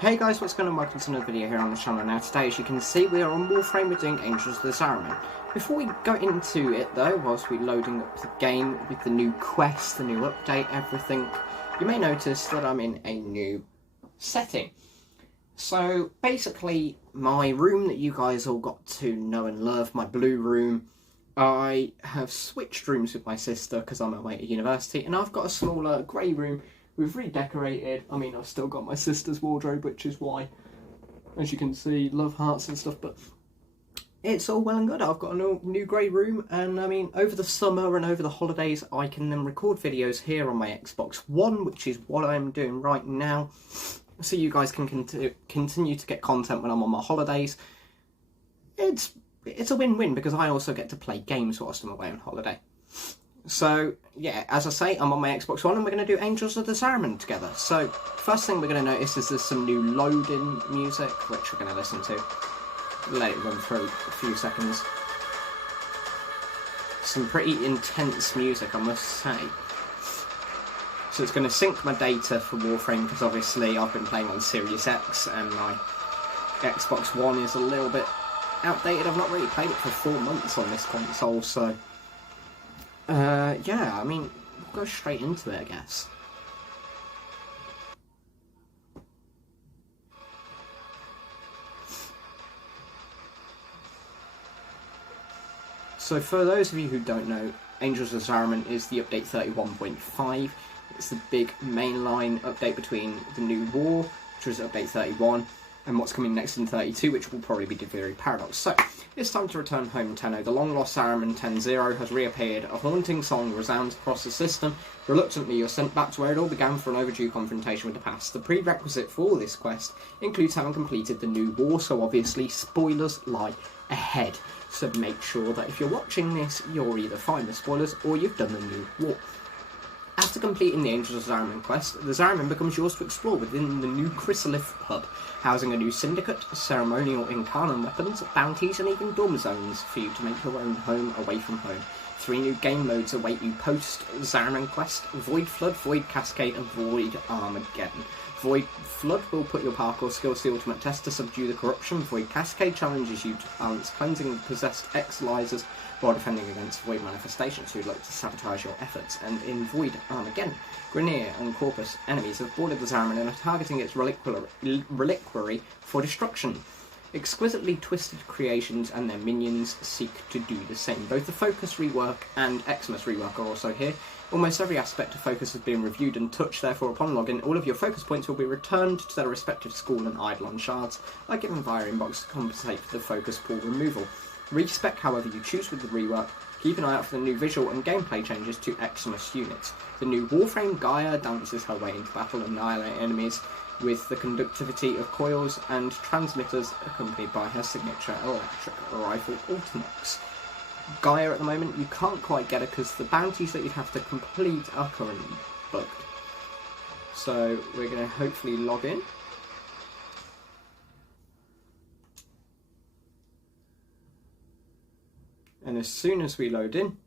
Hey guys, what's going on? Welcome to another video here on the channel. Now today, as you can see, we are on Warframe. We're doing Angels of the Zariman. Before we go into it though, whilst we're loading up the game with the new quest, the new update, everything, you may notice that I'm in a new setting. So basically, my room that you guys all got to know and love, my blue room, I have switched rooms with my sister because I'm away at university, and I've got a smaller grey room. We've redecorated. I mean, I've still got my sister's wardrobe, which is why, as you can see, love hearts and stuff, but it's all well and good. I've got a new grey room, and I mean, over the summer and over the holidays, I can then record videos here on my Xbox One, which is what I'm doing right now, so you guys can continue to get content when I'm on my holidays. It's a win-win, because I also get to play games whilst I'm away on holiday. So, yeah, as I say, I'm on my Xbox One and we're going to do Angels of the Zariman together. So, first thing we're going to notice is there's some new loading music, which we're going to listen to. Let it run through a few seconds. Some pretty intense music, I must say. So it's going to sync my data for Warframe, because obviously I've been playing on Series X and my Xbox One is a little bit outdated. I've not really played it for 4 months on this console, so... yeah, I mean, we'll go straight into it, I guess. So for those of you who don't know, Angels of Zariman is the update 31.5. It's the big mainline update between the new war, which was update 31, and what's coming next in 32, which will probably be very parallel. So, it's time to return home, Tenno. The long-lost Zariman 10-0 has reappeared. A haunting song resounds across the system. Reluctantly, you're sent back to where it all began for an overdue confrontation with the past. The prerequisite for this quest includes having completed the new war, so obviously spoilers lie ahead. So make sure that if you're watching this, you're either fine with spoilers or you've done the new war. After completing the Angels of Zariman quest, the Zariman becomes yours to explore within the new Chrysalith hub, housing a new syndicate, ceremonial incarnate weapons, bounties, and even dorm zones for you to make your own home away from home. 3 new game modes await you post-Zariman quest: Void Flood, Void Cascade, and Void Armageddon. Void Flood will put your parkour skills to the ultimate test to subdue the corruption. Void Cascade challenges you to balance cleansing possessed ex-lizers while defending against Void manifestations who'd like to sabotage your efforts. And in Void Armageddon, Grineer and Corpus enemies have boarded the Zariman and are targeting its reliquary for destruction. Exquisitely twisted creations and their minions seek to do the same. Both the Focus rework and Xmas rework are also here. Almost every aspect of Focus has been reviewed and touched, therefore upon login, all of your Focus points will be returned to their respective school and Eidolon shards, like given via inbox to compensate for the Focus pool removal. Respec however you choose with the rework. Keep an eye out for the new visual and gameplay changes to Xmas units. The new Warframe Gaia dances her way into battle, annihilating enemies with the conductivity of coils and transmitters, accompanied by her signature electric rifle ultimates. Gaia at the moment, you can't quite get her because the bounties that you'd have to complete are currently bugged. So we're going to hopefully log in. And as soon as we load in,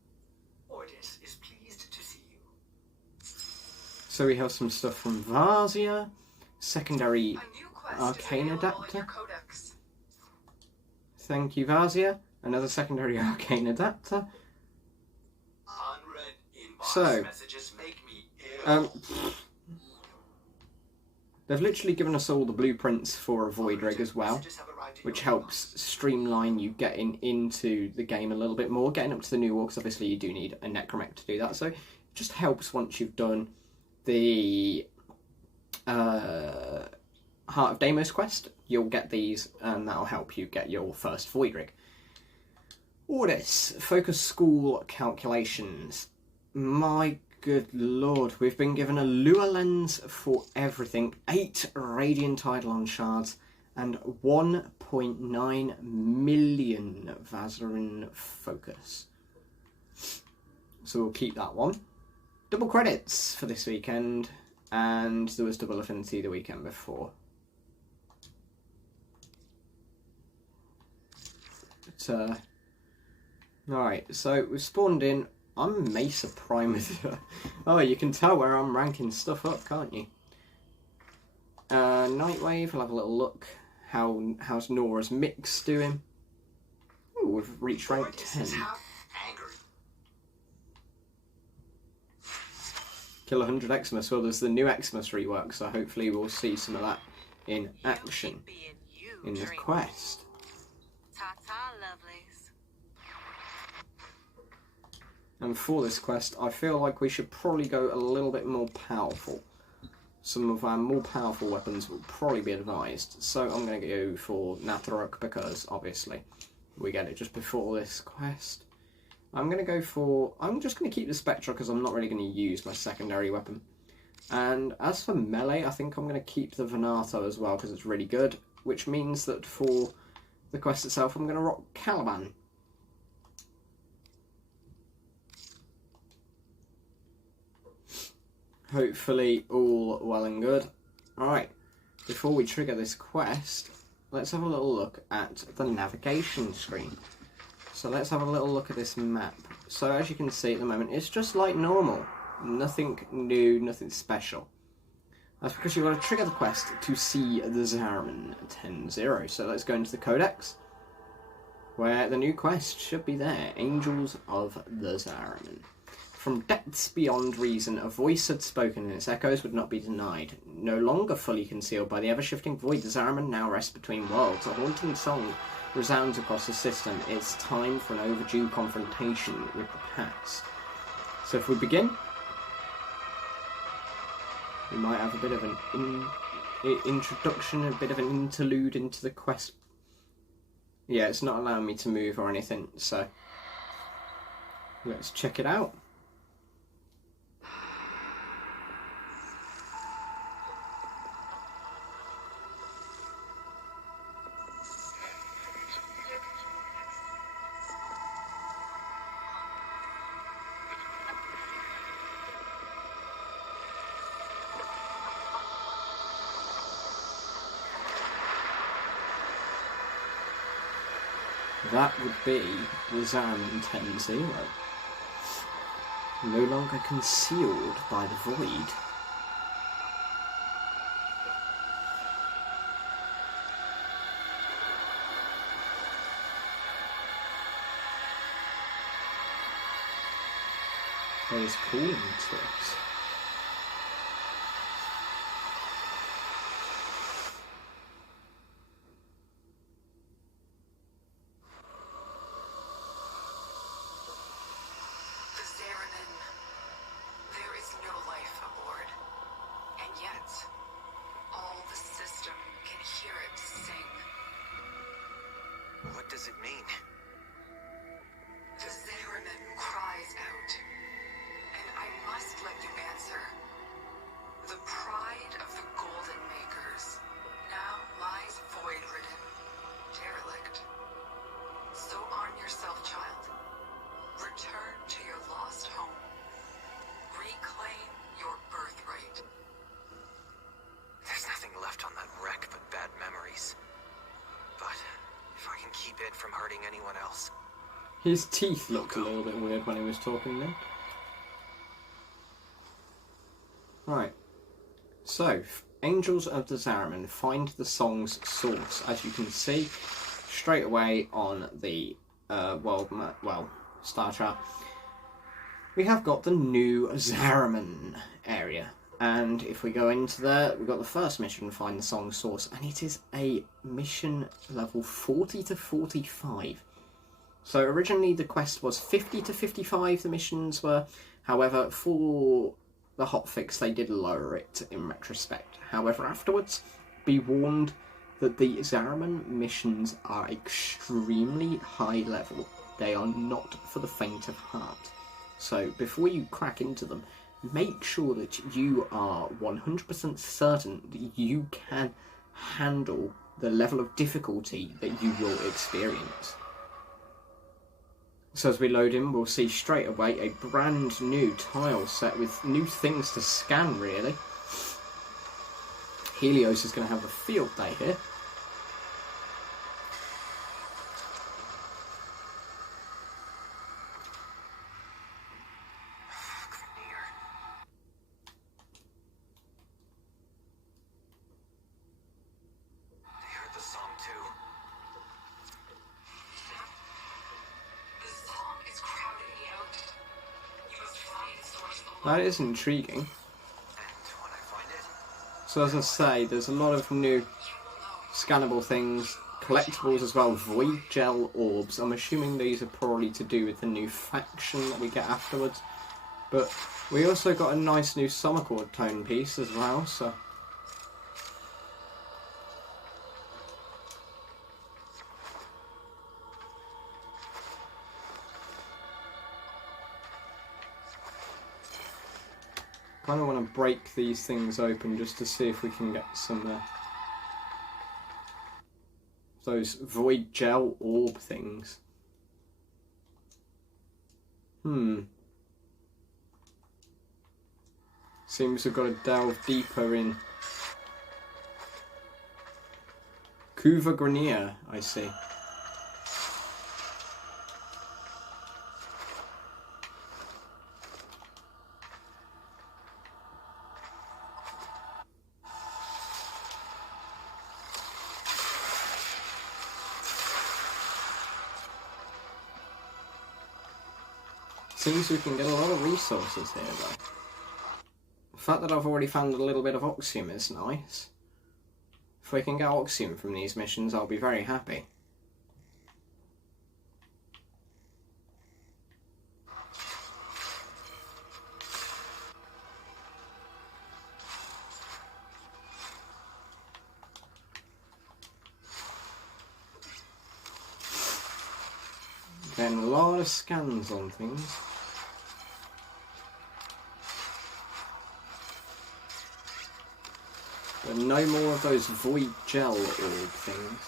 Ordis is pleased to see you. So we have some stuff from Varzia, secondary arcane adapter. Thank you, Varzia. Another secondary arcane adapter. So, they've literally given us all the blueprints for a Void Rig as well, which helps streamline you getting into the game a little bit more, getting up to the new war, because obviously you do need a necromech to do that. So it just helps once you've done the Heart of Deimos quest, you'll get these, and that'll help you get your first Void Rig. Ordis, Focus School Calculations. My good lord, we've been given a Lua lens for everything, 8 Radiant Eidolon shards, and 1.9 million Vazarin Focus. So we'll keep that one. Double credits for this weekend, and there was double affinity the weekend before. But, alright, so we've spawned in. I'm Mesa Prime. Oh, you can tell where I'm ranking stuff up, can't you? Nightwave, we'll have a little look. How's Nora's mix doing? Ooh, we've reached rank 10. Kill 100 Xmas. Well, there's the new Xmas rework, so hopefully we'll see some of that in action in this quest. And for this quest, I feel like we should probably go a little bit more powerful. Some of our more powerful weapons will probably be advised. So I'm going to go for Natharuk because, obviously, we get it just before this quest. I'm just going to keep the Spectra because I'm not really going to use my secondary weapon. And as for melee, I think I'm going to keep the Venato as well because it's really good. Which means that for the quest itself, I'm going to rock Caliban. Hopefully all well and good. Alright, before we trigger this quest, let's have a little look at the navigation screen. So let's have a little look at this map. So as you can see at the moment, it's just like normal. Nothing new, nothing special. That's because you've got to trigger the quest to see the Zariman 10-0. So let's go into the Codex, where the new quest should be there. Angels of the Zariman. From depths beyond reason, a voice had spoken, and its echoes would not be denied. No longer fully concealed by the ever-shifting void, the Zariman now rests between worlds. A haunting song resounds across the system. It's time for an overdue confrontation with the past. So if we begin, we might have a bit of an introduction, a bit of an interlude into the quest. Yeah, it's not allowing me to move or anything, so let's check it out. That would be the Zariman 10-0. No longer concealed by the void. That is calling to us. What does it mean? The Zariman cries out, and I must let you answer. The pride of the Golden Makers now lies void-ridden, derelict. So arm yourself, child. Return to your lost home. Reclaim your birthright. There's nothing left on that wreck but bad memories. But if I can keep it from hurting anyone else. His teeth looked a little bit weird when he was talking then. Right. So, Angels of the Zariman, find the song's source. As you can see, straight away on the world map, well, star chart, we have got the new Zariman area. And if we go into there, we've got the first mission, find the song's source, and it is a mission level 40 to 45. So originally the quest was 50 to 55, the missions were. However, for the hotfix, they did lower it in retrospect. However, afterwards, be warned that the Zariman missions are extremely high level. They are not for the faint of heart. So before you crack into them, make sure that you are 100% certain that you can handle the level of difficulty that you will experience. So as we load in, we'll see straight away a brand new tile set with new things to scan, really. Helios is going to have a field day here. That is intriguing. And when I find it, So as I say, there's a lot of new scannable things, collectibles as well, void gel orbs. I'm assuming these are probably to do with the new faction that we get afterwards. But we also got a nice new summer chord tone piece as well, so... kind of want to break these things open just to see if we can get some those void gel orb things. Seems we've got to delve deeper in. Cuva Grenier, I see. Seems we can get a lot of resources here, though. The fact that I've already found a little bit of oxium is nice. If we can get oxium from these missions, I'll be very happy. Getting a lot of scans on things. But no more of those void gel orb things.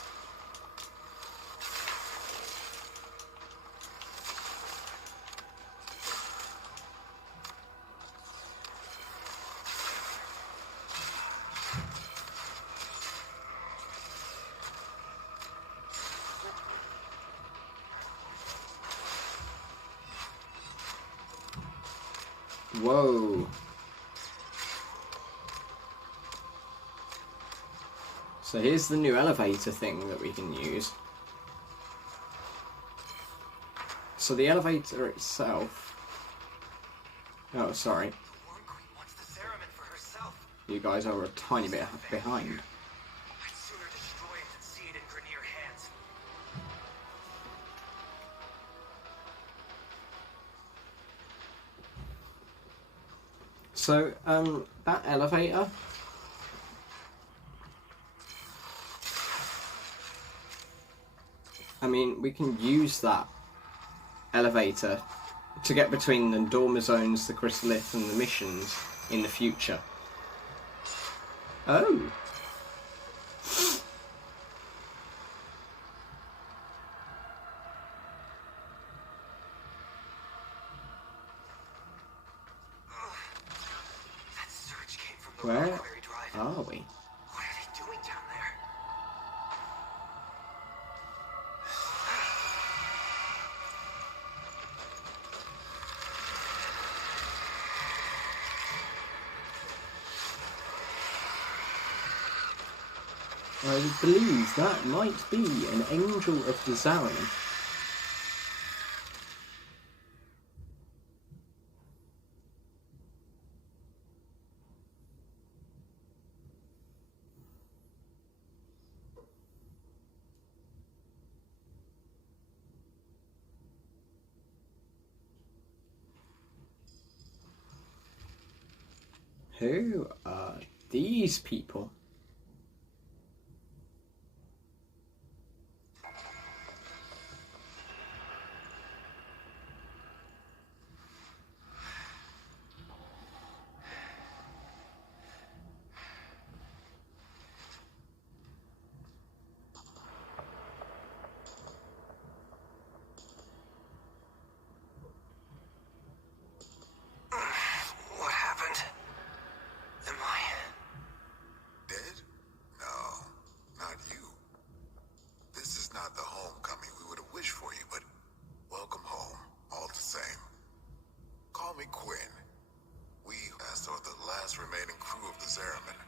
Whoa. So here's the new elevator thing that we can use. So the elevator itself... Oh, sorry. Queen wants the Zariman for herself. You guys are a tiny bit behind. I'd sooner destroy it than see it in Grenier hands. So, that elevator... I mean, we can use that elevator to get between the dormer zones, the chrysolith, and the missions in the future. Oh! That surge came from the Where Warframe drive. are we? What are they doing down there? I believe that might be an angel of the Zariman. Who are these people? What happened? Am I... Dead? No, not you. This is not the homecoming we would have wished for you, but welcome home, all the same. Call me Quinn. We are the last remaining crew of the Zariman.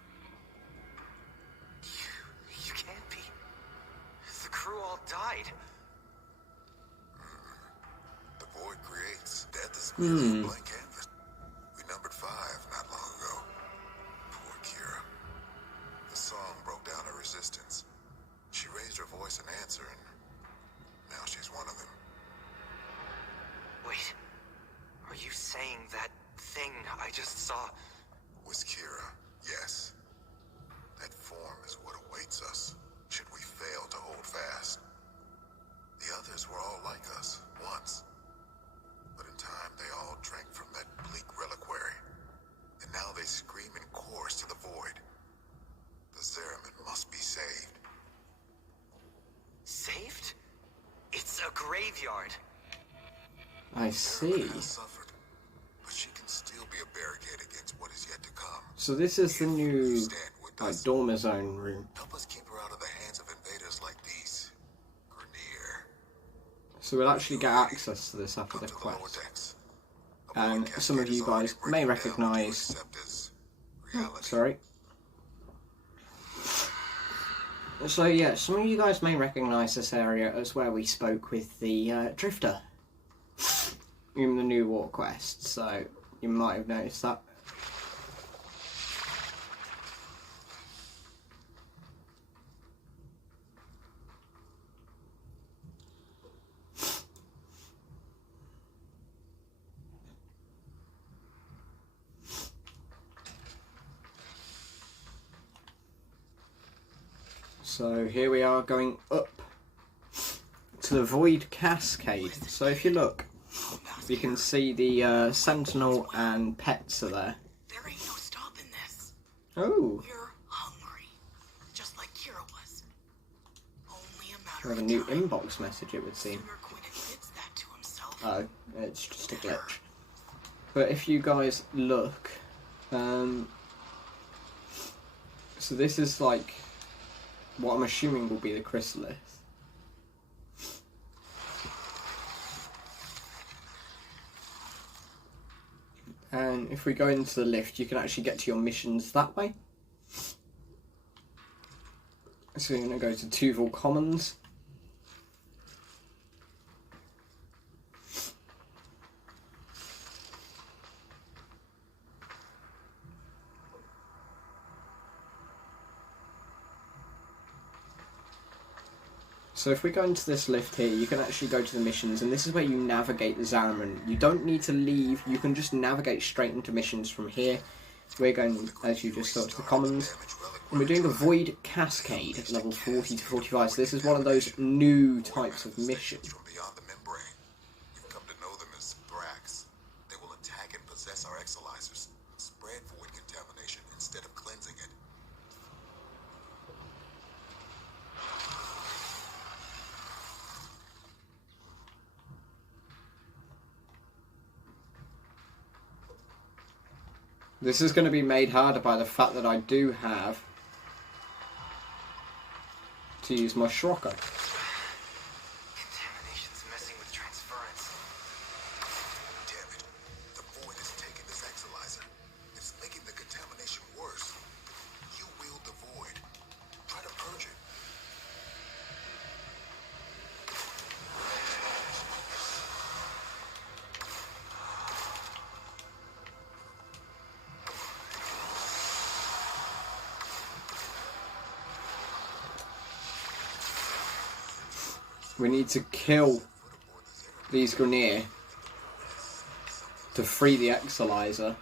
You can't be... The crew all died. The void creates. Death is merely a blank canvas. We number resistance. She raised her voice in answer, and now she's one of them. Wait, are you saying that thing I just saw? Was Kira, yes. That form is what awaits us, should we fail to hold fast. The others were all like us, once. But in time, they all drank from that bleak reliquary. And now they scream in chorus to the void. The Zariman must be saved. Saved? It's a graveyard. I see. Zariman has suffered, but she can still be a barricade against what is yet to come. So this is the If you new stand with us, dormer zone room. help us keep her out of the hands of invaders like these. Grenier. So we'll actually get access to this after Come the to the lower quest. decks. And Avoid some of you cascades already guys may breaking down what you recognise. accept as reality. Sorry. So yeah, some of you guys may recognise this area as where we spoke with the Drifter in the new war quest, so you might have noticed that. So here we are going up to the Void Cascade. So if you look, you can see the Sentinel and pets are there. There ain't no stopping this. Oh, We're hungry, just like Kira was. Only a matter we have a of new time. inbox message, it would seem. Sooner Quinn admits that to himself. Oh, it's just a glitch. But if you guys look, so this is like what I'm assuming will be the chrysalis. And if we go into the lift, you can actually get to your missions that way. So you're going to go to Tuval Commons. So if we go into this lift here, you can actually go to the missions, and this is where you navigate the Zariman. You don't need to leave, you can just navigate straight into missions from here. We're going, as you just saw, to the Commons, and we're doing a Void Cascade at level 40 to 45, so this is one of those new types of missions. From beyond the membrane. You've come to know them as Brax. They will attack and possess our exolizers, spread void contamination instead of cleansing it. This is going to be made harder by the fact that I do have to use my Shrocker. Contamination's messing with transference. Damn it. The void is taking this exolizer. It's making the contamination worse. You wield the void. Try to purge it. We need to kill these Grenier to free the Exolizer.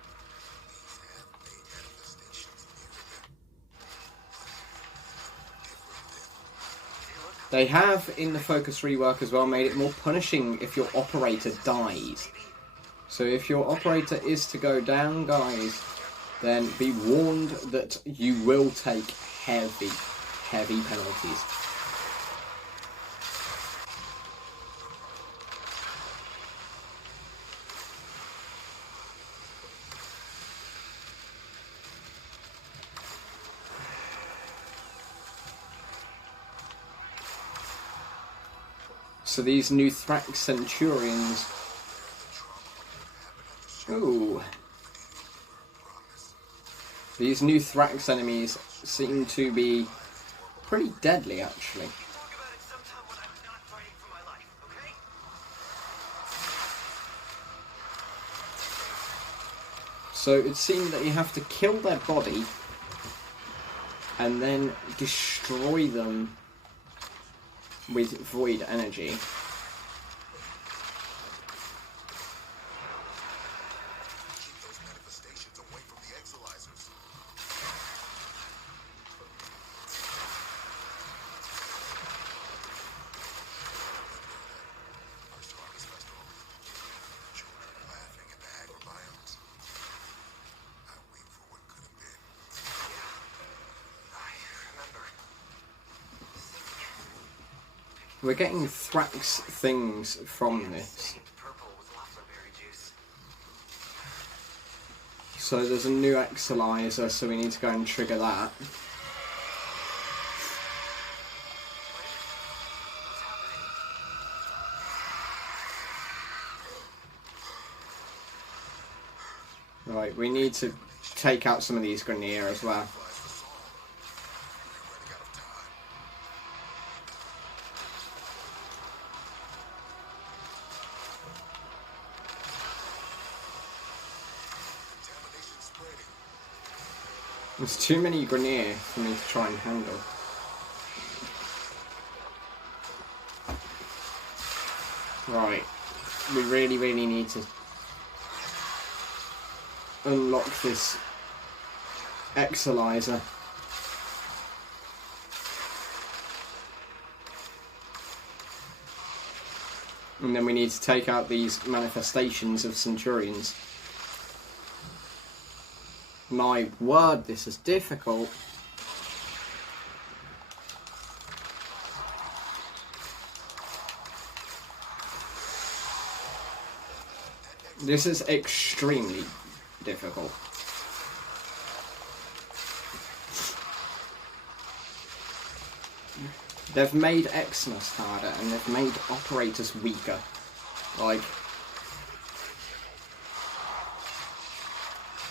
They have, in the focus rework as well, made it more punishing if your operator dies. So if your operator is to go down, guys, then be warned that you will take heavy, heavy penalties. So these new Thrax Centurions. Ooh. These new Thrax enemies seem to be pretty deadly, actually. Talk about it sometime when I'm not fighting for my life, okay? So it seems that you have to kill their body and then destroy them with void energy. Keep those manifestations away from the exilizers. Our strongest festival. Children laughing in the agrobiomes. I weep for what could have been. I remember. We're getting Thrax things from this. Stained purple with laflaberry juice. So there's a new Exilizer, so we need to go and trigger that. What's happening? Right, we need to take out some of these Grenier as well. Flies the song. We're running out of time. Contamination spreading. There's too many Grenier for me to try and handle. Right, we really need to unlock this Exilizer. And then we need to take out these manifestations of Centurions. My word, this is difficult. This is extremely difficult. They've made Xmas harder and they've made operators weaker. Like,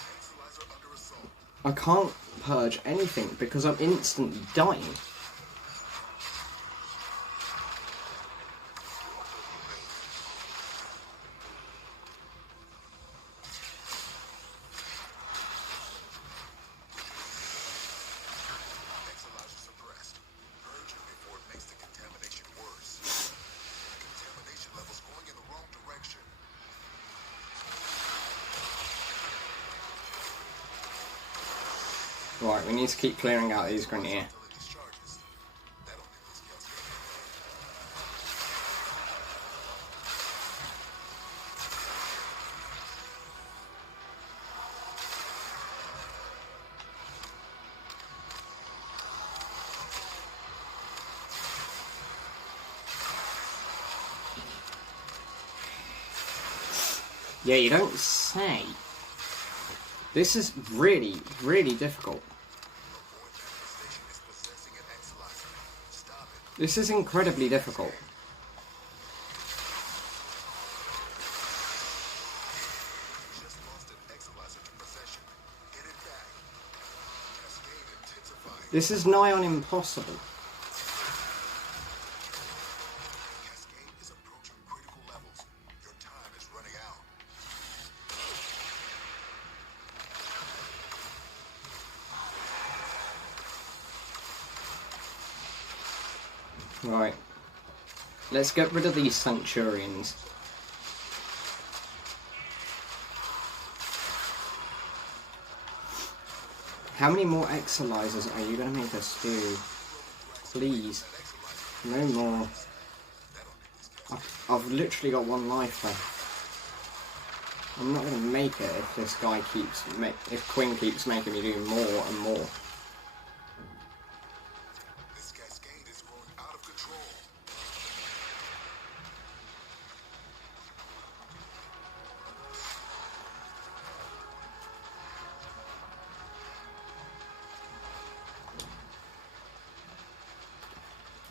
Exilizer under assault. I can't purge anything because I'm instantly dying. Exilizer suppressed. Purge it before it makes the contamination worse. Contamination levels going in the wrong direction. Right, we need to keep clearing out these Grenier. Until it discharges. That'll nip this cascade. Yeah, you don't say. This is really difficult. Void manifestation is possessing an exilizer. Stop it. This is incredibly difficult. Just lost an exilizer to possession. Get it back. Cascade intensifying. This is nigh on impossible. Cascade is approaching critical levels. Your time is running out. Right. Let's get rid of these Centurions. How many more Exilizers are you going to make us do? Please. No more. I've literally got one life left. I'm not going to make it if this guy keeps... if Quinn keeps making me do more and more. This cascade is growing out of control.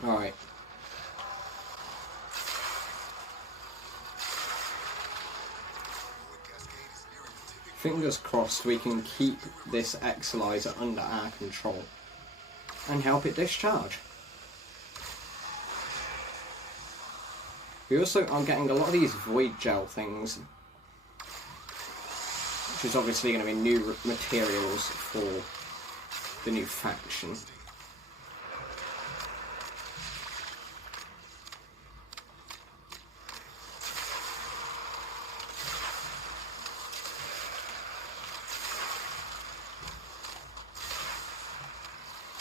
Alright. Void cascade is nearing the tipping. Fingers crossed we can keep this Exilizer under our control and help it discharge. We also are getting a lot of these void gel things, which is obviously going to be new materials for the new faction.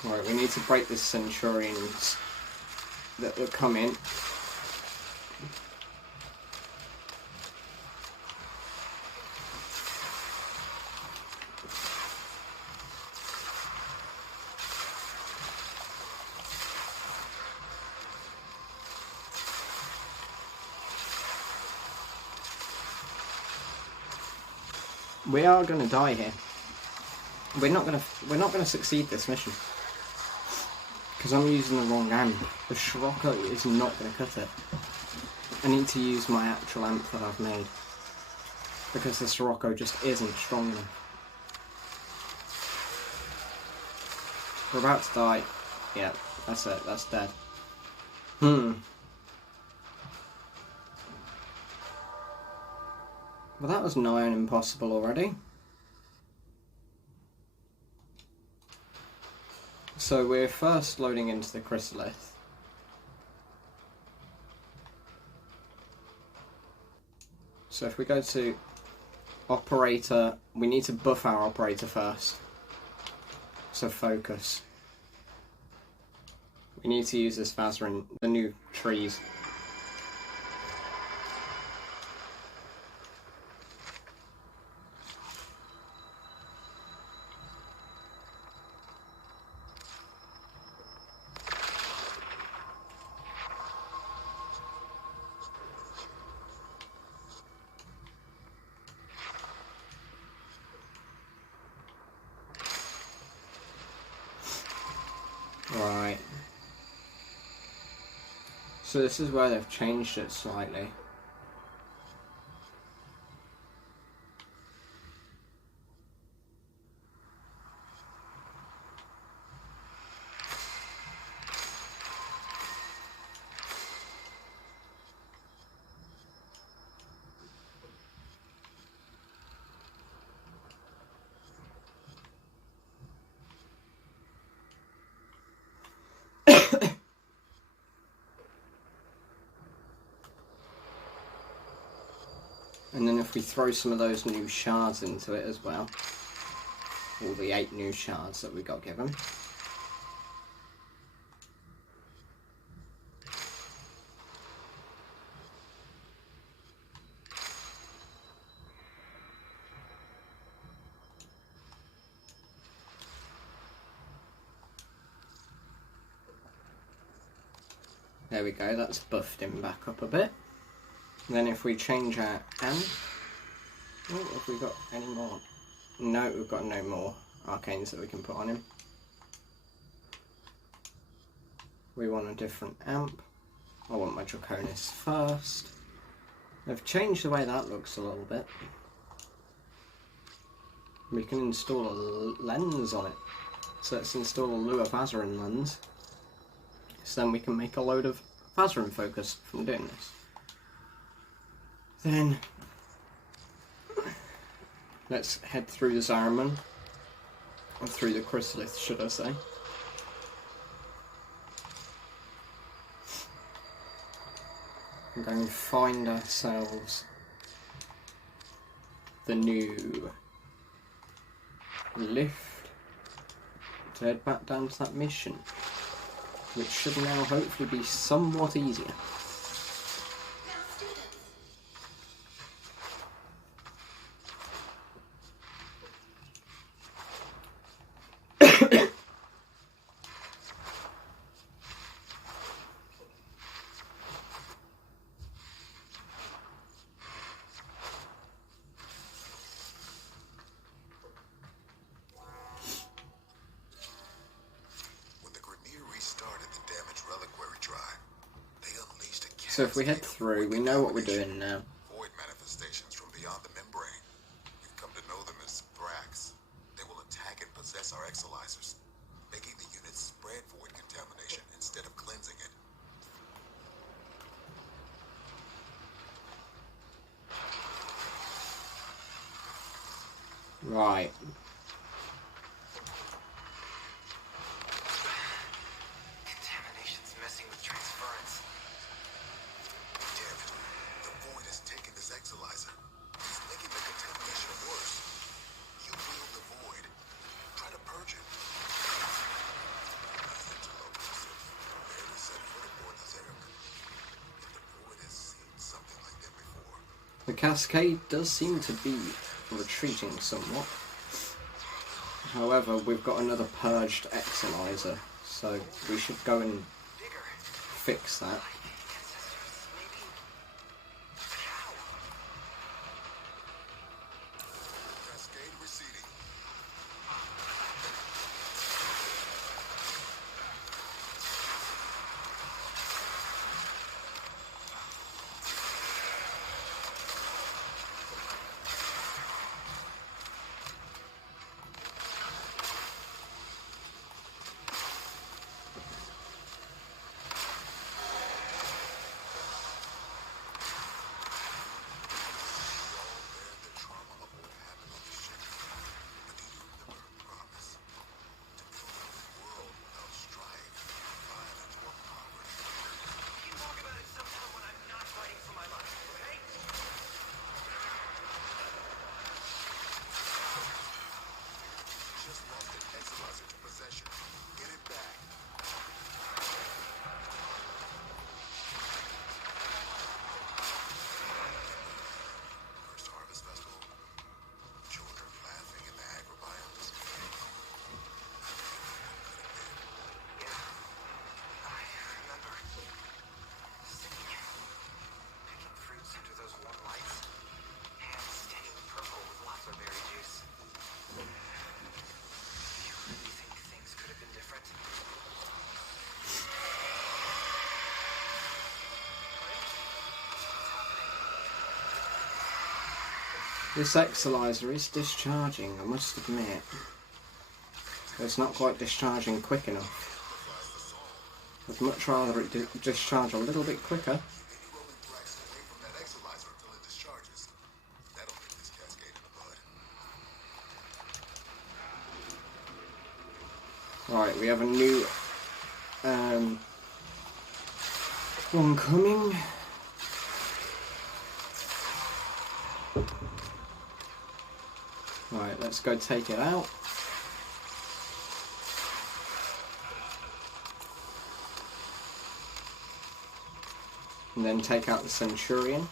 Right, we need to break the Centurions that will come in. We are going to die here. We're not going to succeed this mission. Because I'm using the wrong amp. The Scirocco is not going to cut it. I need to use my actual amp that I've made. Because the Scirocco just isn't strong enough. We're about to die. Yeah, that's it. That's dead. Well, that was nigh on impossible already. So we're first loading into the Chrysalith. So if we go to operator, we need to buff our operator first. So focus. We need to use this Vazarin, the new trees. Right. So this is where they've changed it slightly. And then if we throw some of those new shards into it as well, all the 8 new shards that we got given. There we go, that's buffed him back up a bit. Then if we change our amp, oh, have we got any more? No, we've got no more arcanes that we can put on him. We want a different amp. I want my Draconis first. They've changed the way that looks a little bit. We can install a lens on it. So let's install a Lua Vazarin lens. So then we can make a load of Vazarin focus from doing this. Then let's head through the Zariman, or through the Chrysalith, should I say. And go and find ourselves the new lift to head back down to that mission, which should now hopefully be somewhat easier. So if we head through, we know what we're doing now. Void manifestations from beyond the membrane. We've come to know them as Brax. They will attack and possess our exolizers, making the units spread void contamination instead of cleansing it. Right. The cascade does seem to be retreating somewhat. However, we've got another purged Exilizer, so we should go and fix that. Cascade receding. This Exilizer is discharging, I must admit. It's not quite discharging quick enough. I'd much rather it discharge a little bit quicker. Right, we have a new one coming. Right, let's go take it out. And then take out the Centurion.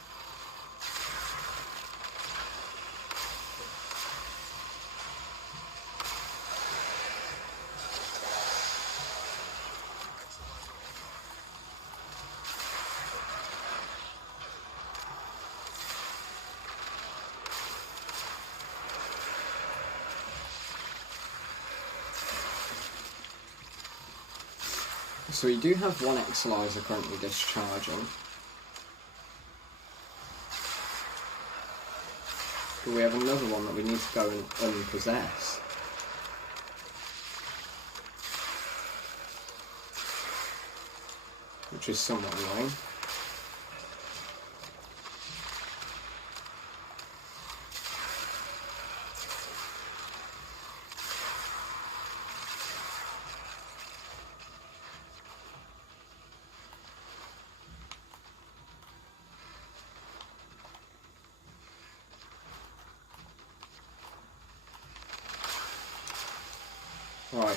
So we do have one Exilizer currently discharging. But we have another one that we need to go and unpossess. Which is somewhat annoying. Right.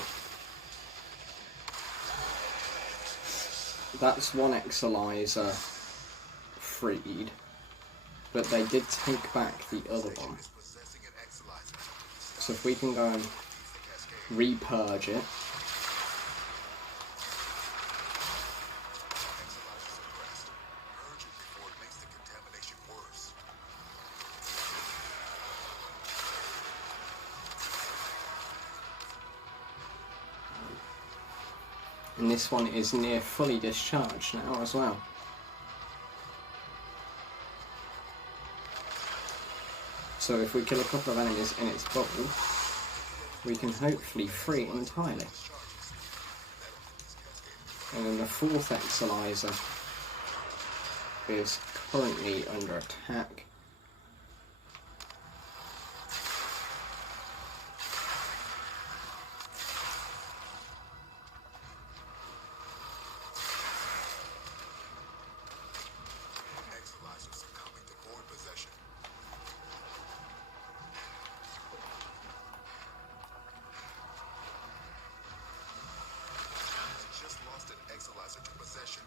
That's one Exilizer freed, but they did take back the other one. So if we can go and repurge it. And this one is near fully discharged now as well. So if we kill a couple of enemies in its bubble, we can hopefully free it entirely. And then the fourth Exilizer is currently under attack.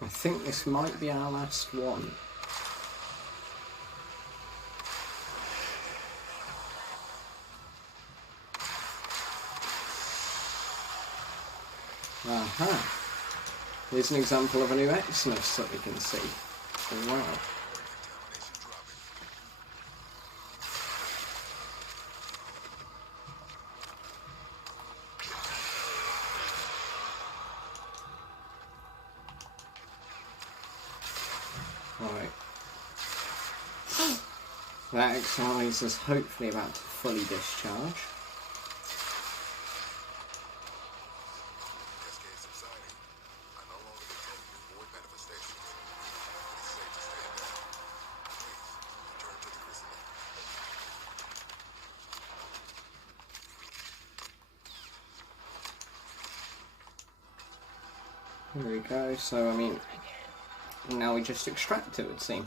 I think this might be our last one. Here's an example of a new Exynos that we can see. Oh, wow. Right. That Exynos is hopefully about to fully discharge. Cascade subsiding. I no longer detect new void manifestations. It's safe to stand down. Please, return to the chrysalis. There we go, so I mean, now we just extract it, it would seem.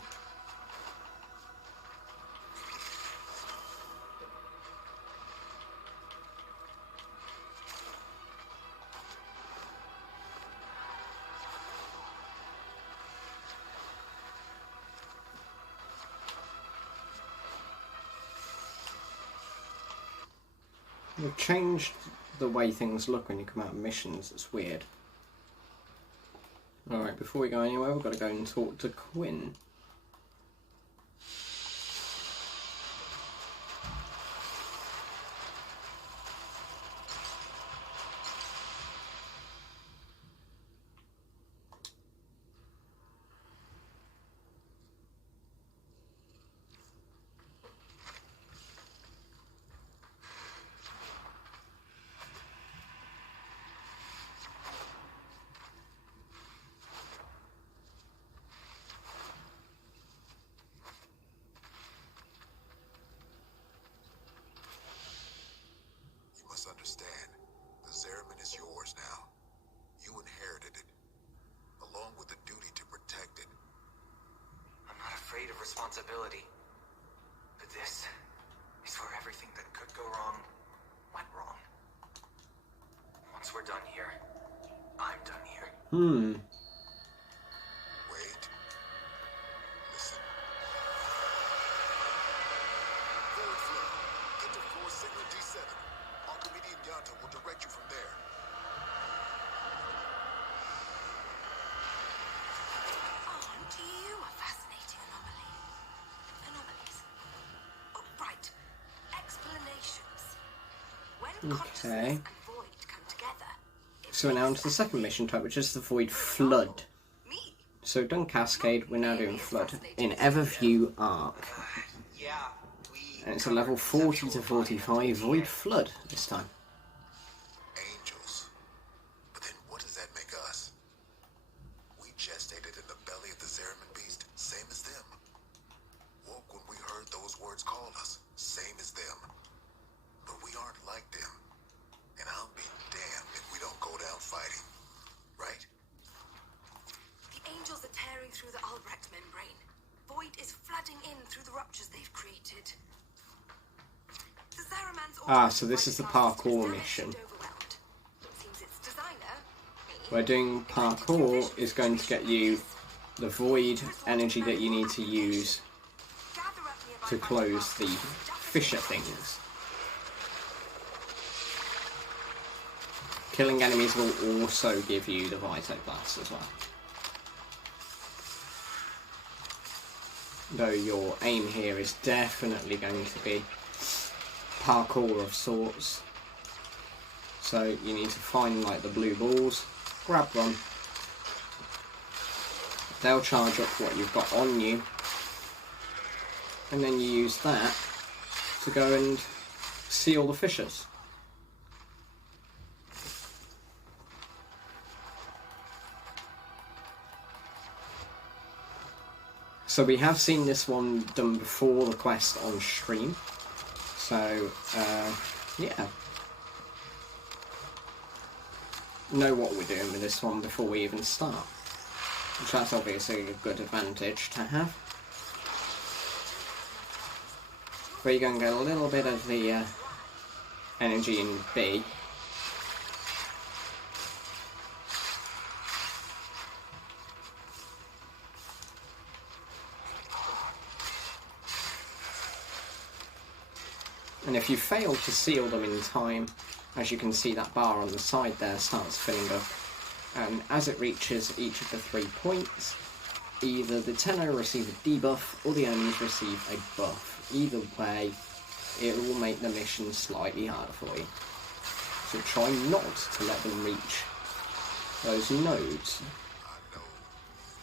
They've changed the way things look when you come out of missions, it's weird. Alright, before we go anywhere, we've got to go and talk to Quinn. You must understand, the Zariman is yours now. You inherited it, along with the duty to protect it. I'm not afraid of responsibility. But this is where everything that could go wrong went wrong. Once we're done here, I'm done here. Wait. Listen. Forward flow. Get to floor signal D7. Archimedean Yonta will direct you from there. Aren't you a fascinating anomaly? Anomalies. Oh, right. Explanations. When consciousness and void come together, it So we're now on to the second mission type, which is the Void Flood. me. So we've done Cascade, we're now doing Flood in Everview Arc. Yeah, And it's a level 40 to 45 Void Flood this time. Angels. But then what does that make us? We gestated in the belly of the Zariman beast, same as them. Woke when we heard those words call us, same as them. But we aren't like them. And I'll be damned if we don't go down fighting. Right? The angels are tearing through the Albrecht membrane. Void is flooding in through the ruptures they've created. The Zariman's So this is the parkour mission. Seems its designer, me, Where doing parkour is going to get you the void energy that you need to use gather up nearby to by close the path. fissure things. Killing enemies will also give you the Vitoblasts as well. Though your aim here is definitely going to be parkour of sorts. So you need to find like the blue balls, grab them. They'll charge up what you've got on you. And then you use that to go and seal the fissures. So we have seen this one done before the quest on stream. So, yeah. Know what we're doing with this one before we even start. Which that's obviously a good advantage to have. Where you're going to get a little bit of the energy in B. And if you fail to seal them in time, as you can see that bar on the side there starts filling up and as it reaches each of the 3 points, either the Tenno receive a debuff or the enemies receive a buff. Either way, it will make the mission slightly harder for you. So try not to let them reach those nodes. I know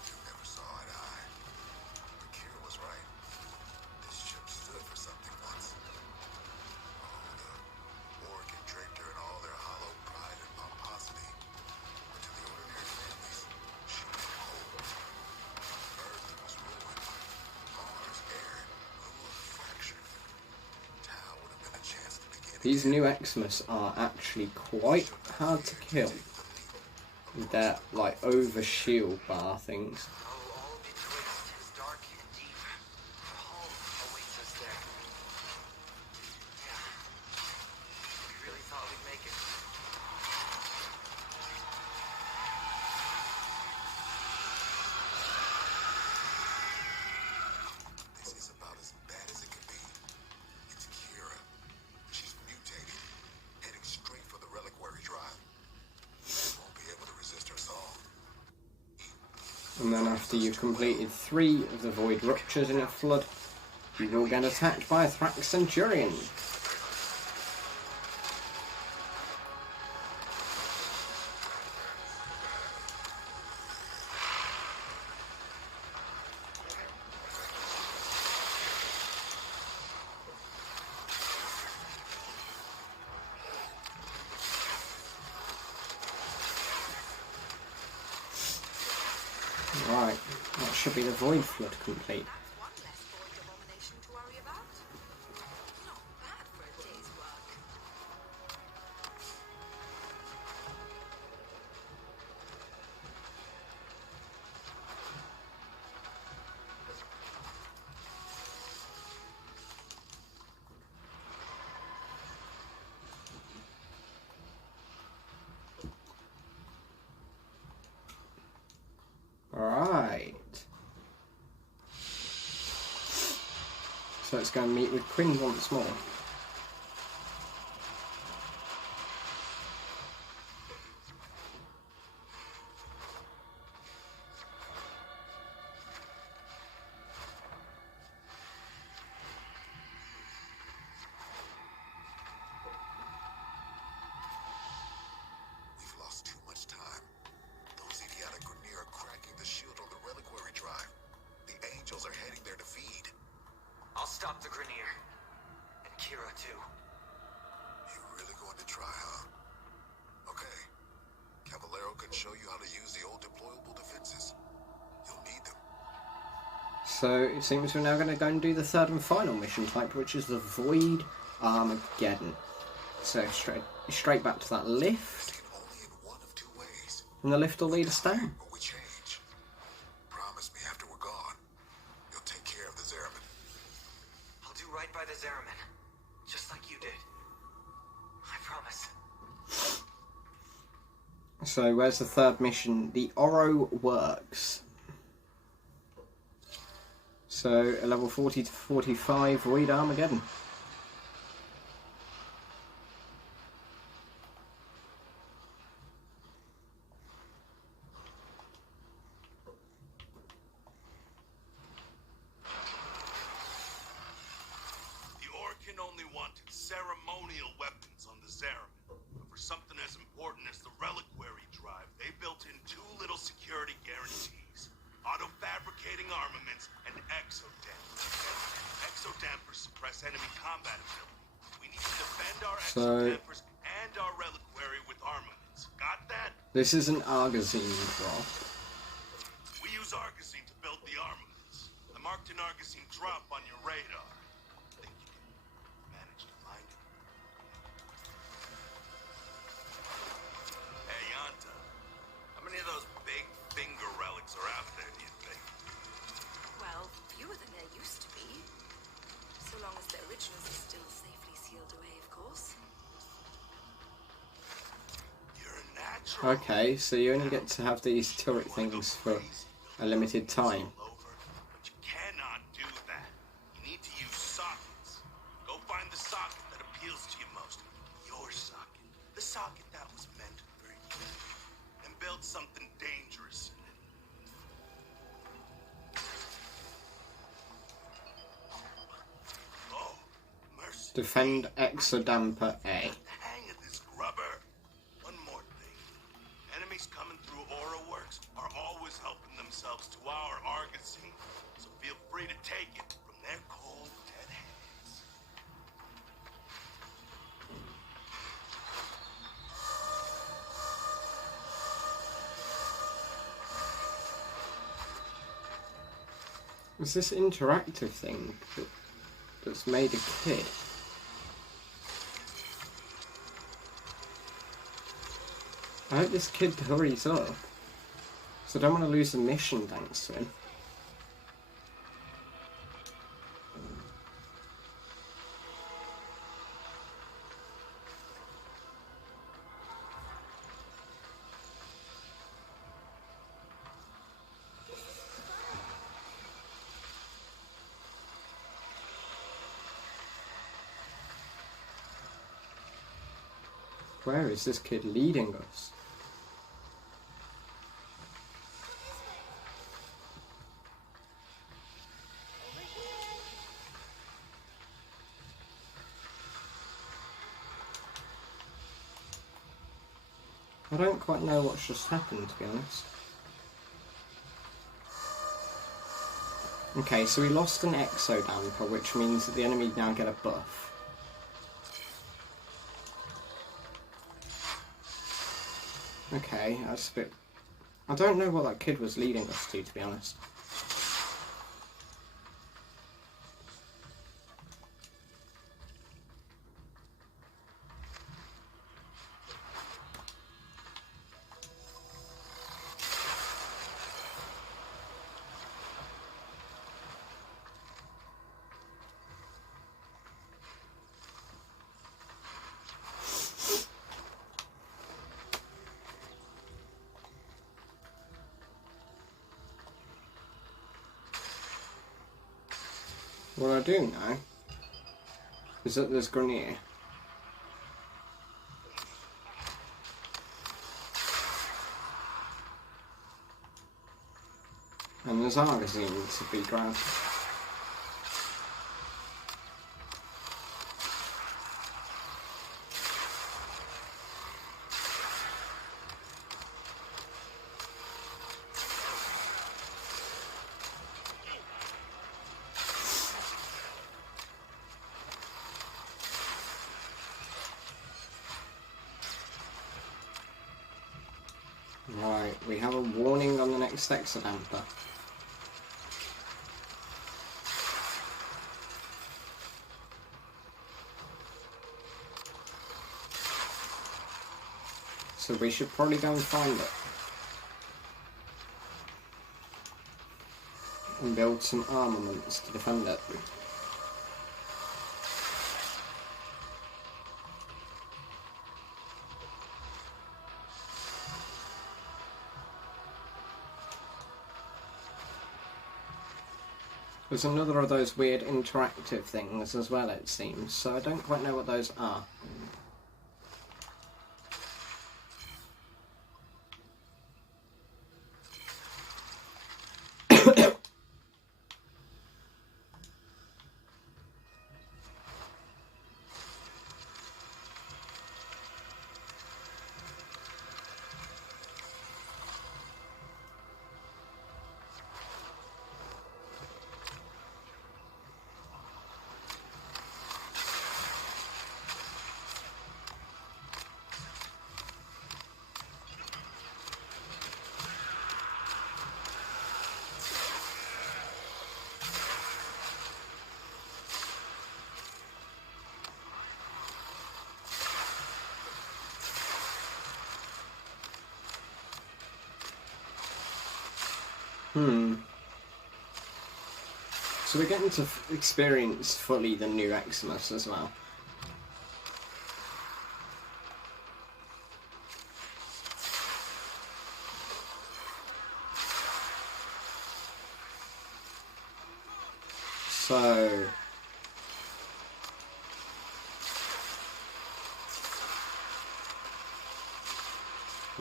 you never saw eye to eye, but Kira was right. This ship stood for something once. Oh, the Oregon draped her in all their hollow pride and pomposity. But to the ordinary families, she was whole. Earth was ruined. Mars aired. Moon fractured. Tau would have been a chance to begin These again. new Xmas are actually quite hard to kill. They're like over shield bar things. How all betwixt is dark and deep. Home awaits us there. Yeah. We really thought we'd make it. This is about as bad as it could be. It's Kira. She's mutated, heading straight for the reliquary drive. She won't be able to resist her assault. And then after you've completed 3 of the void ruptures in a flood, you will get attacked by a Thrax Centurion. Right, that should be the void flood complete. That's one less void abomination to worry about. Not bad for a day's work. Alright. So let's go and meet with Quinn once more. We've lost too much time. Those idiotic Grineer are cracking the shield on the reliquary drive. The angels are heading there to feed. I'll stop the Grineer. And Kira, too. You really going to try, huh? Okay. Caballero can show you how to use the old deployable defenses. You'll need them. So it seems we're now going to go and do the 3rd and final mission type, which is the Void Armageddon. So straight back to that lift, This can only in one of 2 ways. and the lift will lead us down. Or we change. Promise me after we're gone, you'll take care of the Zariman. I'll do right by the Zariman. Just like you did. I promise. So where's the 3rd mission? The Oro Works. So a level 40 to 45 Void Armageddon. The Orcan only wanted ceremonial weapons on the Zariman. But for something as important as the reliquary drive, they built in 2 little security guarantees. Auto-fabricating armaments and exodampers. Exodampers suppress enemy combat ability. We need to defend our exodampers and our reliquary with armaments. Got that? This is an Argazine drop. We use Argazine to build the armaments. I marked an Argazine drop on your radar. Think you can manage to find it? Hey, Yanta. How many of those big finger relics are out there, do you think? Well, fewer than there used to be. So long as the originals are still safely sealed away, of course. You're a natural. Okay, so you only get to have these turret things for a limited time. But you cannot do that. You need to use sockets. Go find the socket that appeals to you most. Your socket. The socket that was meant for you. And build some Defend Exodamper A. Hang of this grubber. One more thing. Enemies coming through Aura Works are always helping themselves to our argosy, so feel free to take it from their cold, dead hands. It's this interactive thing that's made a kid. I hope this kid hurries up, so I don't want to lose the mission thanks to him. Where is this kid leading us? I don't quite know what's just happened, to be honest. Okay, so we lost an Exodamper, which means that the enemy now get a buff. Okay, that's a bit... I don't know what that kid was leading us to be honest. What I do now is that there's Grenier. And there's Argosine to be grabbed. Right, we have a warning on the next Exodamper. So we should probably go and find it. And build some armaments to defend it. There's another of those weird interactive things as well, it seems, so I don't quite know what those are. So we're getting to experience fully the new Eximus as well. So...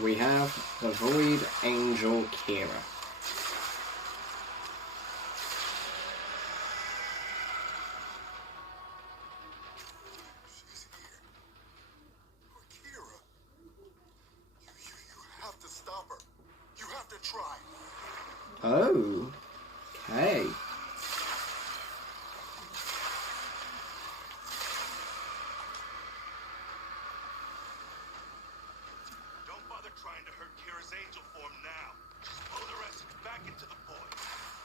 we have the Void Angel Kira. Oh. Okay. Don't bother trying to hurt Kira's angel form now. Just pull the rest back into the void.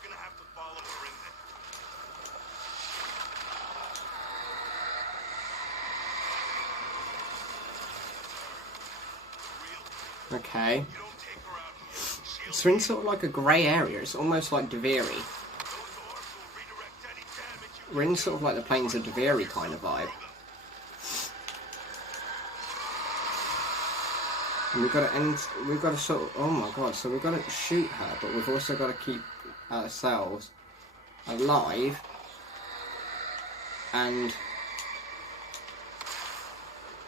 You're gonna have to follow her in there. Real. Okay. You don't take her out here. She'll So we're in sort of like a grey area. It's almost like Deviri. those orbs will redirect any damage you We're in sort of like the plains of Deviri kind of vibe. And we've got to end. We've got to sort of. Oh my god! So we've got to shoot her, but we've also got to keep ourselves alive and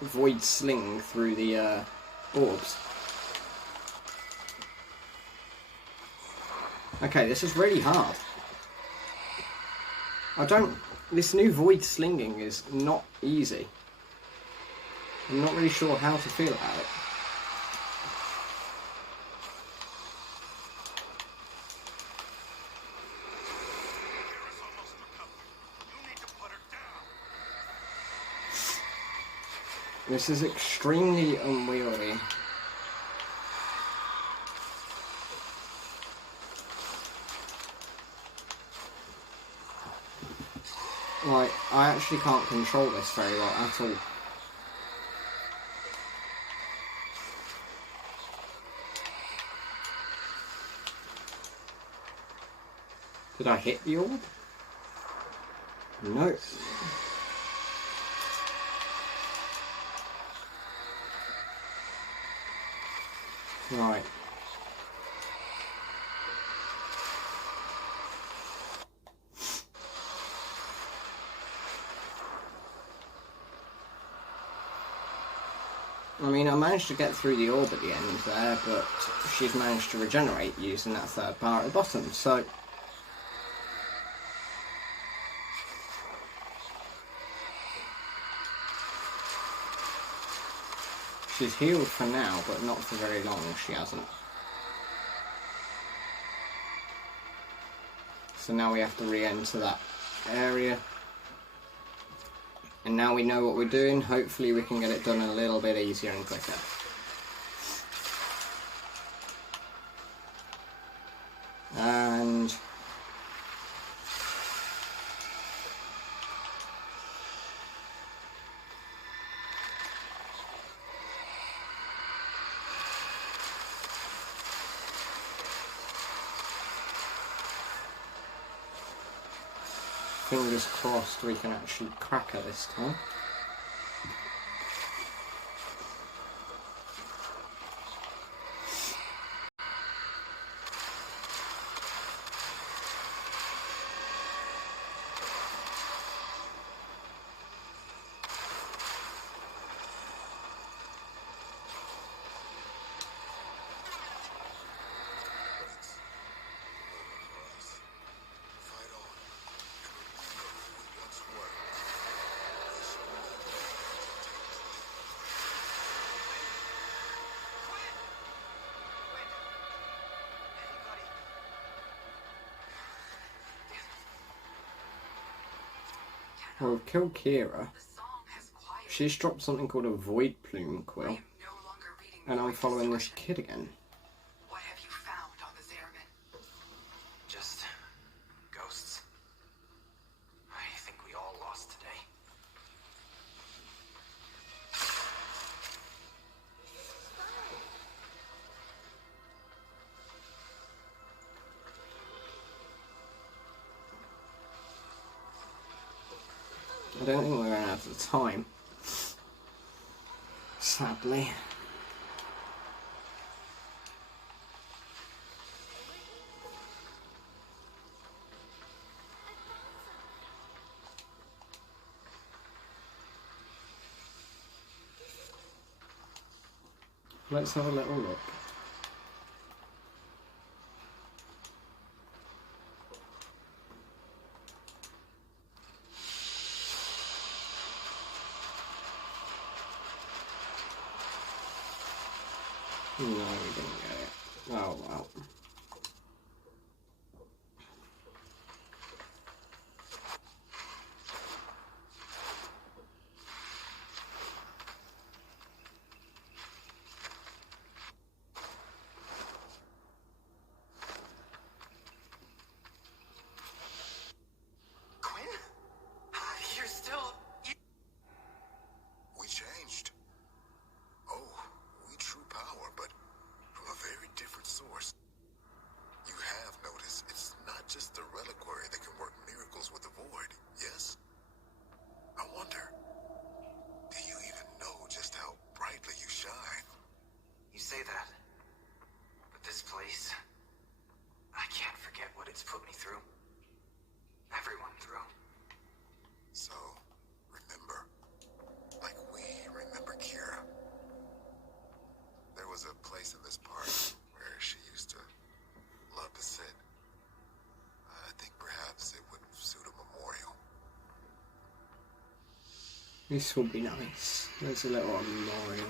avoid sling through the orbs. Okay, this is really hard. This new void slinging is not easy. I'm not really sure how to feel about it. Kira's almost recovered. You need to put her down. This is extremely unwieldy. Like, I actually can't control this very well at all. Did I hit the orb? No. Right. I mean, I managed to get through the orb at the end there, but she's managed to regenerate using that third bar at the bottom, so... She's healed for now, but not for very long, she hasn't. So now we have to re-enter that area. And now we know what we're doing, hopefully we can get it done a little bit easier and quicker. And... fingers crossed we can actually crack her this time. Fight on. And remember who we once were. This moment will take the lead. Well, we've killed Kira. The song has quieted. She's dropped something called a Void Plume Quill. I am no longer reading And I'm void following this distortion. kid again. What have you found on the Zariman? Just ghosts. I think we all lost today. I don't think we're running out of time. Sadly. Let's have a little look. No, we didn't get it. Oh well. This will be nice. There's a little memorial.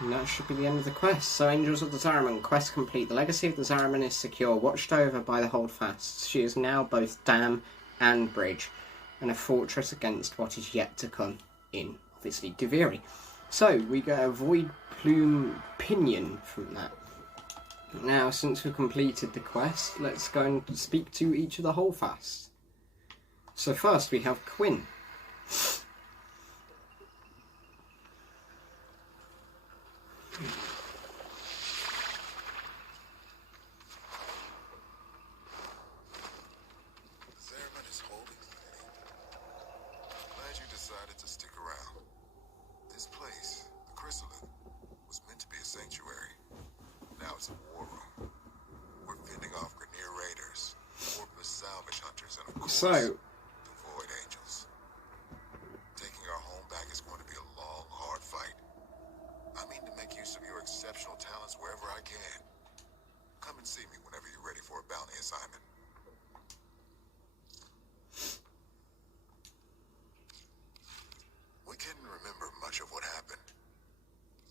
And that should be the end of the quest. So, Angels of the Zariman. Quest complete. The legacy of the Zariman is secure, watched over by the Holdfasts. She is now both dam and bridge, and a fortress against what is yet to come in, obviously, Deviri. So, we get a Void Plume Pinion from that. Now, since we've completed the quest, let's go and speak to each of the Holdfasts. So first, we have Quinn. Zariman is holding. Glad you decided to stick around. This place, the Chrysalid, was meant to be a sanctuary. Now it's a war room. We're fending off Grineer raiders, Warframe salvage hunters, and of course, the Void Angels. Taking our home back is going to be a long, hard fight. I mean to make use of your exceptional talents wherever I can. Come and see me whenever you're ready for a bounty assignment. We couldn't remember much of what happened,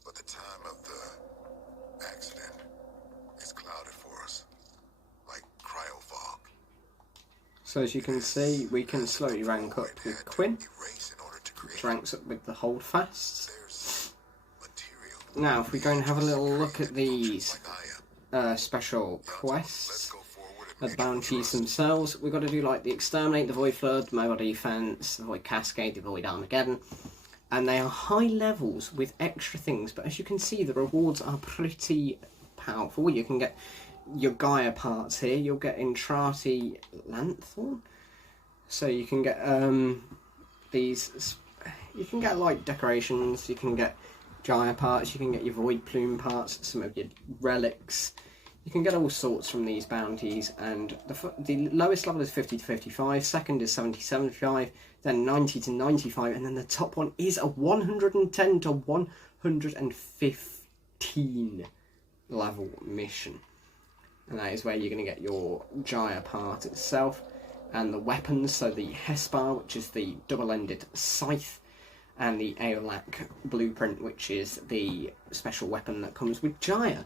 but the time of the accident is clouded for us, like cryo fog. So as you can see, we can slowly rank up with Quinn, Erase in order to create. which ranks up with the Holdfasts. There's material. Now, if we go and have a little look at these Like Aya. special Let's quests, go forward and the make your bounties trust. themselves, we've got to do like the Exterminate, the Void Flood, Mobile Defense, the Void Cascade, the Void Armageddon, and they are high levels with extra things, but as you can see, the rewards are pretty powerful. You can get your Gaia parts here, you'll get Intrati Lanthorn, so you can get these, you can get like decorations, you can get Gaia parts, you can get your Void Plume parts, some of your relics. You can get all sorts from these bounties, and the lowest level is 50 to 55, second is 70 to 75, then 90 to 95, and then the top one is a 110 to 115 level mission. And that is where you're going to get your Gaia part itself, and the weapons, so the Hespar, which is the double-ended scythe, and the Aolak blueprint, which is the special weapon that comes with Gaia.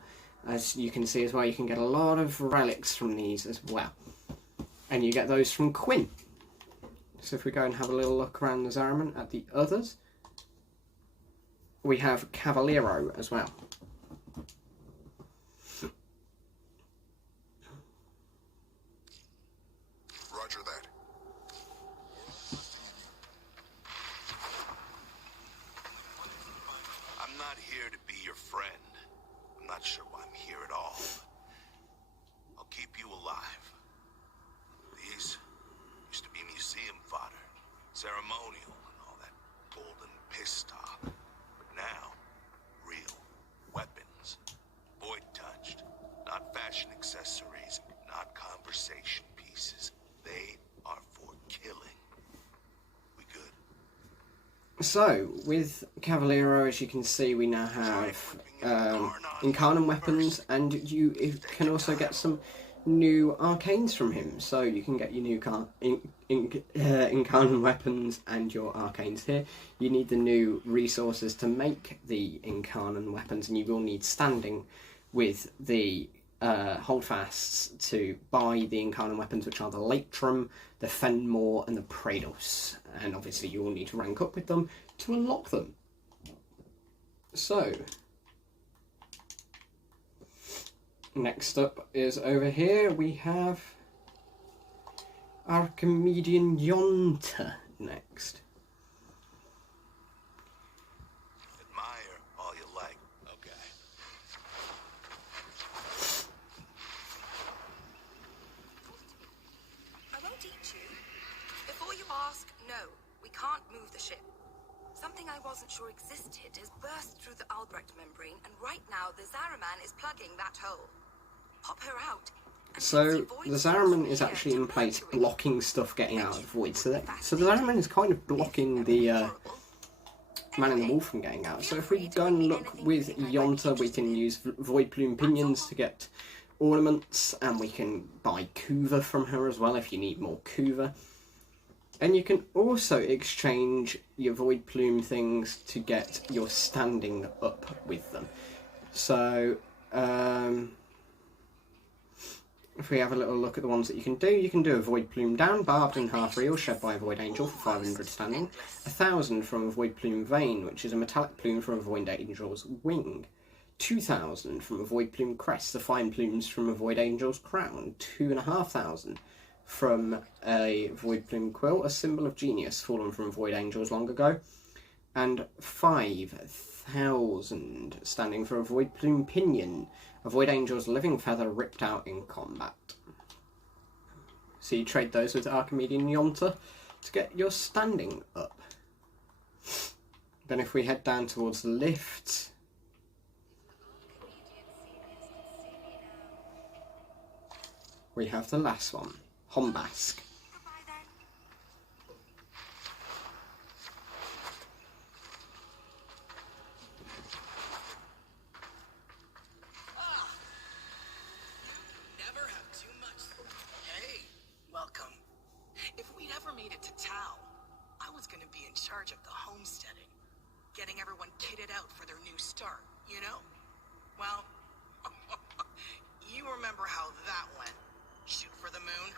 As you can see as well, you can get a lot of relics from these as well. And you get those from Quinn. So if we go and have a little look around the Zariman at the others, we have Cavaliero as well. Roger that. I'm not here to be your friend. I'm not sure why I'm here at all. I'll keep you alive. These used to be museum fodder, ceremonial, and all that golden piss talk. But now, real weapons, void touched, not fashion accessories, not conversation pieces. They are for killing. We good? So, with Cavaliero, as you can see, we now have Incarnate weapons, and you can also get some new arcanes from him. So you can get your new Incarnate weapons and your arcanes here. You need the new resources to make the Incarnate weapons, and you will need standing with the Holdfasts to buy the Incarnate weapons, which are the Latrum, the Fenmore, and the Praedos. And obviously you will need to rank up with them to unlock them. So, next up is over here, we have Archimedean Yonta next. Admire all you like. Okay. I won't eat you. Before you ask, no, we can't move the ship. Something I wasn't sure existed has burst through the Albrecht membrane, and right now the Zariman is plugging that hole. Pop her out, So the Zariman is actually in place blocking stuff getting out of the void. So the Zariman is kind of blocking the Man in the Wolf from getting out. So if we go and look with Yonta, we can use Void Plume Pinions to get ornaments, and we can buy Kuva from her as well if you need more Kuva. And you can also exchange your Void Plume things to get your standing up with them. So if we have a little look at the ones that you can do a Void Plume down, barbed and half real, shed by a Void Angel for 500 standing, 1,000 from a Void Plume Vein, which is a metallic plume from a Void Angel's wing, 2,000 from a Void Plume Crest, the fine plumes from a Void Angel's crown, 2,500 from a Void Plume Quill, a symbol of genius fallen from Void Angels long ago, and 5,000 standing for a Void Plume Pinion, a Void Angel's living feather ripped out in combat. So you trade those with Archimedean Yonta to get your standing up. Then if we head down towards the lift, we have the last one, Hombask. Getting everyone kitted out for their new start, you know? Well, you remember how that went. Shoot for the moon,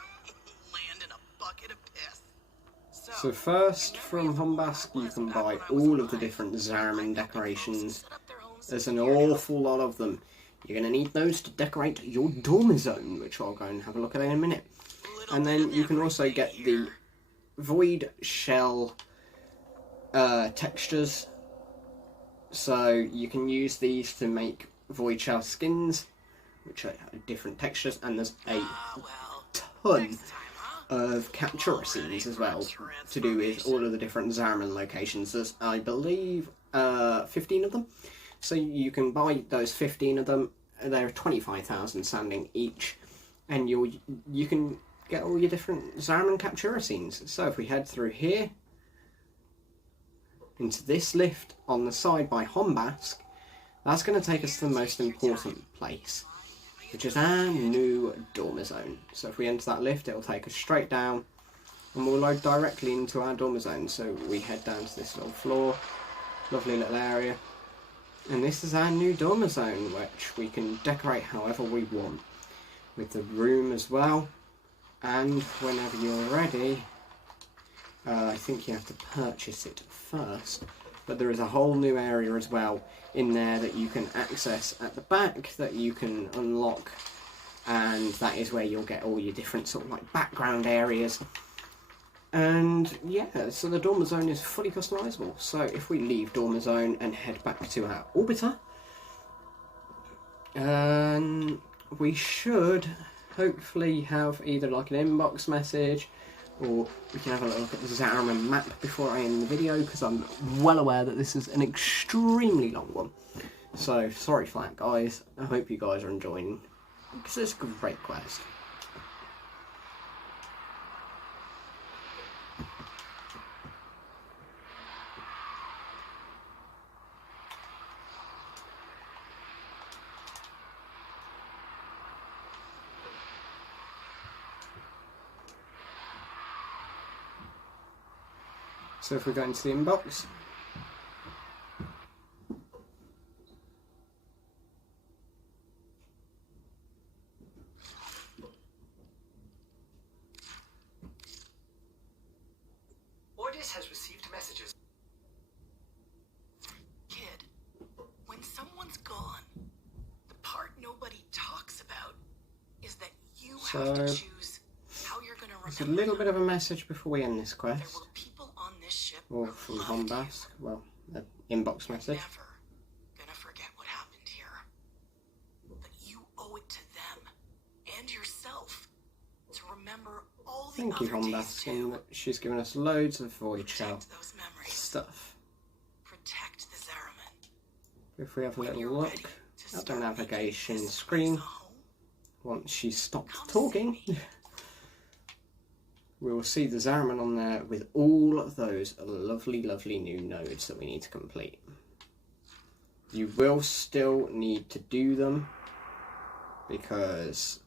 land in a bucket of piss. So first, from Hombask, you can buy all of the different Zariman decorations. There's an awful lot of them. You're going to need those to decorate your dorm zone, which I'll go and have a look at in a minute. And then you can also get the Void Shell textures. So you can use these to make Void Shell skins, which are different textures, and there's a ton of capture scenes as well to do with all of the different Zariman locations. There's, I believe, 15 of them. So you can buy those 15 of them. They're 25,000 standing each, and you can get all your different Zariman capture scenes. So if we head through here into this lift on the side by Hombask, that's going to take us to the most important place, which is our new dorm zone. So if we enter that lift, it'll take us straight down, and we'll load directly into our dorm zone. So we head down to this little floor, lovely little area, and this is our new dorm zone, which we can decorate however we want, with the room as well. And whenever you're ready, I think you have to purchase it first, but there is a whole new area as well in there that you can access at the back that you can unlock, and that is where you'll get all your different sort of like background areas. And yeah, so the dorm zone is fully customizable. So if we leave dorm zone and head back to our orbiter, we should hopefully have either like an inbox message, or we can have a look at the Zariman map before I end the video, because I'm well aware that this is an extremely long one. So, sorry for that, guys. I hope you guys are enjoying, because it's a great quest. So if we go into the inbox, Ordis has received messages. Kid, when someone's gone, the part nobody talks about is that you have to choose how you're going to remember. there's a little bit of a message before we end this There quest. were people on this ship Or who from loved you. Hombask, well, an inbox You're message. never gonna forget what happened here. But you owe it to them and yourself to remember all the Thank you, other days Hombask, too. and she's given us loads of Void Shell Protect those memories. stuff. Protect the Zariman. If we have a When little you're look ready to at the start making navigation this screen, place a home, once she stopped talking, we will see the Zariman on there with all of those lovely, lovely new nodes that we need to complete. You will still need to do them because,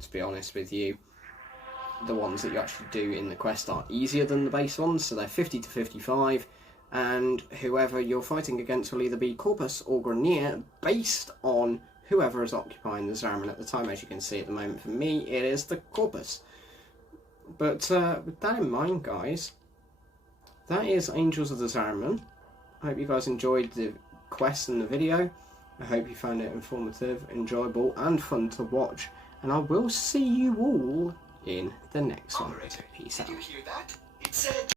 to be honest with you, the ones that you actually do in the quest are easier than the base ones, so they're 50 to 55, and whoever you're fighting against will either be Corpus or Grenier based on whoever is occupying the Zariman at the time. As you can see at the moment, for me, it is the Corpus. But with that in mind, guys, that is Angels of the Zariman. I hope you guys enjoyed the quest and the video. I hope you found it informative, enjoyable, and fun to watch. And I will see you all in the next one. Operator, Peace did out. you hear that? It said